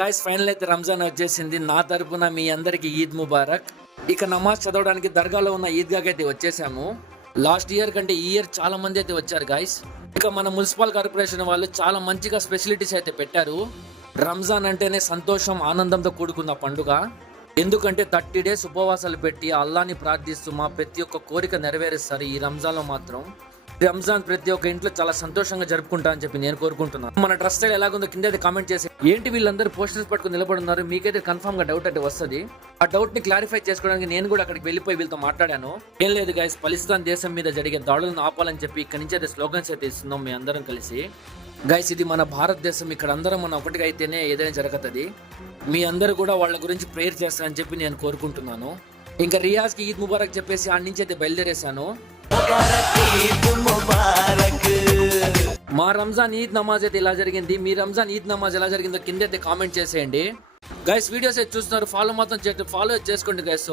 Guys final అయితే రంజాన్ వచ్చేసింది. నా తరపున మీ అందరికి ఈద్ ముబారక్. ఇక నమాజ్ చదవడానికి దర్గాలో ఉన్న ఈద్గాకి అయితే వచ్చేసాము. లాస్ట్ ఇయర్ కంటే ఈ ఇయర్ చాలా మంది అయితే వచ్చారు గాయస్. ఇక మన మున్సిపల్ కార్పొరేషన్ వాళ్ళు చాలా మంచిగా ఫెసిలిటీస్ అయితే పెట్టారు. రంజాన్ అంటేనే సంతోషం, ఆనందంతో కూడుకున్న పండుగ. ఎందుకంటే 30 days ఉపవాసాలు పెట్టి అల్లాని ప్రార్థిస్తూ మా ప్రతి ఒక్క కోరిక నెరవేరుస్తారు. ఈ రంజాన్లో మాత్రం రంజాన్ ప్రతి ఒక్క ఇంట్లో చాలా సంతోషంగా జరుపుకుంటా అని చెప్పి నేను కోరుకుంటున్నాను. మన డ్రెస్ స్టైల్ ఎలాగుందో కింద అయితే కామెంట్ చేసి, ఏంటి వీళ్ళందరూ పోస్టర్స్ పట్టుకుని నిలబడున్నారు, మీకైతే కన్ఫర్మ్ గా డౌట్ అయితే వస్తుంది. ఆ డౌట్ ని క్లారిఫై చేసుకోవడానికి నేను కూడా అక్కడికి వెళ్ళిపోయి వీళ్ళతో మాట్లాడాను. ఏం లేదు గైస్, పాకిస్తాన్ దేశం మీద జరిగే దాడులను ఆపాలని చెప్పి ఇక్కడి నుంచి అయితే స్లోగన్స్ అయితే ఇస్తున్నాం మీ అందరం కలిసి. గైస్ ఇది మన భారతదేశం, ఇక్కడ అందరం మన ఒకటిగా అయితేనే ఏదైనా జరుగుతుంది. మీ అందరూ కూడా వాళ్ళ గురించి ప్రేయర్ చేస్తారని చెప్పి నేను కోరుకుంటున్నాను. ఇంకా రియాజ్ కి ఈద్ ముబారక్ చెప్పేసి ఆడి నుంచి అయితే బయలుదేరేశాను. మా రంజాన్ ఈద్ నమాజ్ అయితే ఇలా జరిగింది. మీ రంజాన్ ఈద్ నమాజ్ ఎలా జరిగిందో కింద అయితే కామెంట్ చేసేయండి. గైస్ వీడియోస్ అయితే చూస్తున్నారు, ఫాలో మాత్రం ఫాలో చేసుకోండి గైస్.